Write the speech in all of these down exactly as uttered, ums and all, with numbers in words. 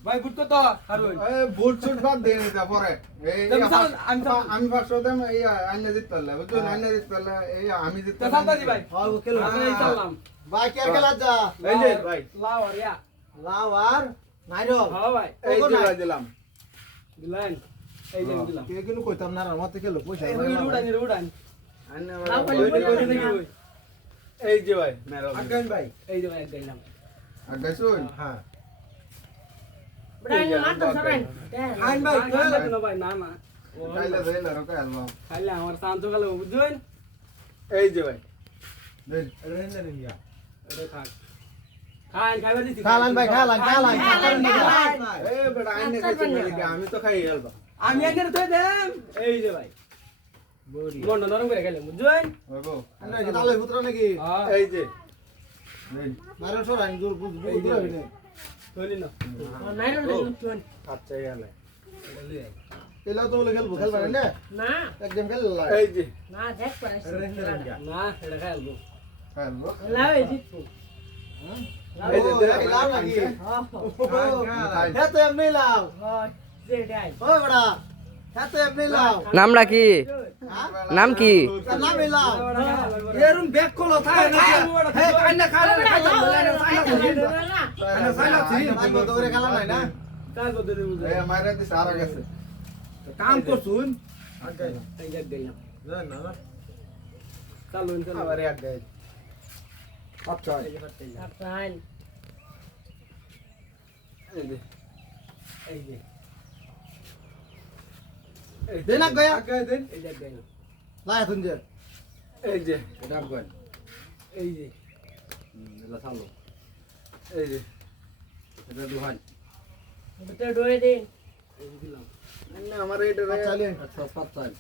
ভাই বুট কত হারুন এই বুট শুট বাদ দেন এটা পরে এই আমি চাল- আমি চাল- আমি পাঁচশো দেম এই আইনে জিত পারলে বুঝছেন আইনে জিত পারলে এই আমি জিত তা সালতাজি ভাই হ্যাঁ ও খেলো আমি এই চাললাম ভাই কি আর খেলা যা এই যে ভাই লাও আর ইয়া লাও আর নাইরল হ্যাঁ ভাই এই যে ভাই দিলাম দিলেন এই যে দিলাম কে কিন্তু কইতাম না আমার থেকে খেলো পয়সা এই উড়ান উড়ান উড়ান আইনে লাও পানি কই কই দেখি কই এই যে ভাই মেরা আগান ভাই এই যে ভাই গাইলাম আগাইছুন হ্যাঁ Berani mata seren. আইন ভাই খাইলে তো না ভাই না না খাইলে দেইলে রকা আলবা খাইলে আমার শান্ত গেল বুঝুন এই যে ভাই দেন রেন রেন ইয়া এটা থাক খাই খাইবা দিছি খালান ভাই খালান খালান এই বেটা আইনে খাইতে মেরে আমি তো খাই আলবা আমি এনে তো দেম এই যে ভাই বড়ি মন নরম করে খেলে বুঝুন বাবু আরে কি তালে পুত্র নাকি হ্যাঁ এই যে দেন নাইরল সরাই দূর বুঝ বুঝ দিলে ধরি না Nairo Oh. de tuan. আচ্ছা ইয়ালে এটা লিয়ে পেলা তো বলে খেলবো খেলবা না Na, একদম খেল লাই এই যে na dek panas. রেন রেন ইয়া না এটা খাইলবো খাইলবো Lawe ditu. এই যে এই লাও নাকি Oh, হ্যাঁ তো এমনি লাও oh, zerdai. ও বড়া হ্যাঁ তো এমনি লাও নামটা কি নাম কি তার নাম এই লাও এরুম ব্যাগ কলো থাকে না হে কান্না খালে খাইতে বলে না Ana সাইলা ছি ভাই বন্ধ করে খেলা নাই না কাজ বদলে দিবো এই মাইরা দিছ আর গেছে কাম করছুন আগাই এই যে গেলাম না না চালুন চালুন আবার এক গাই আচ্ছা এই যে করতে Apaan? এই যে এই যে দেনা গয়া আগাই দেন এই যে গেলাম লাই তুন যে এই যে এটা আফগান এই যে এটা চালো এই যে এটা দুহান Betul dua din. এই যে দিলাম আন্না আমার এটা চালে আচ্ছা পাঁচ চাল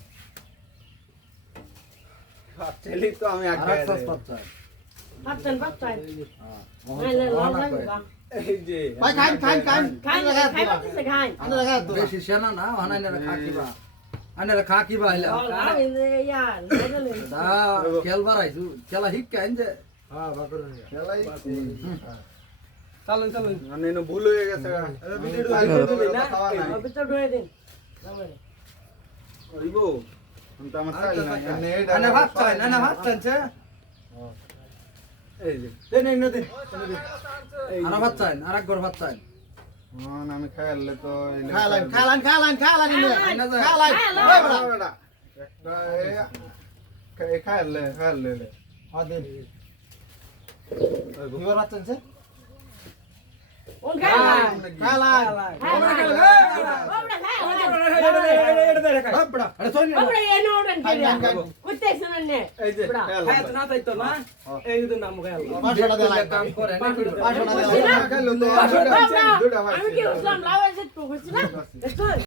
ছেলে তো আমি এক গাই আচ্ছা পাঁচ চাল Patan patan. হ্যাঁ Ngai le lo ngai bang. এই যে ভাই খান খান খান Kan kai pati se kan. আনা লাগা তো বেশি সেনা না হানাইনারে খা কিবা আনারে খা কিবা হইলা Oh, lah ini ya. Nairo le. দা খেলবার আইছু খেলা শিক্ষা আইনছে হ্যাঁ বাকর খেলাই চালুন চালুন মানে নো ভুল হয়ে গেছে Betul dua din. Nama ni. ওইবো আমি তো আমার চাই না এমনি এইটা আনে ভাত চাই না ভাত চাইছে এই যে দেন এই নদী আর ভাত চাই আর এক গর ভাত চাই মান আমি খাইলে তো খালান খালান খালান খালান ইনে খালান ওই বড়া একটা এই খাইলে খাইলে হ্যাঁ দেন ইওর আছেন Oh, kan. খালান বড়া আরে sorry Apa yang orang kaya? Kutte sebenarnya. এই যে খাই তো না তাই তো না এই যে নাম খাইল পাঁচশোটা দেলাই কাম করে না পাঁচশোটা দেলাই খাইলো তো দুটা ভাই আমি কি উঠলাম লাউ এসে তো বুঝছি না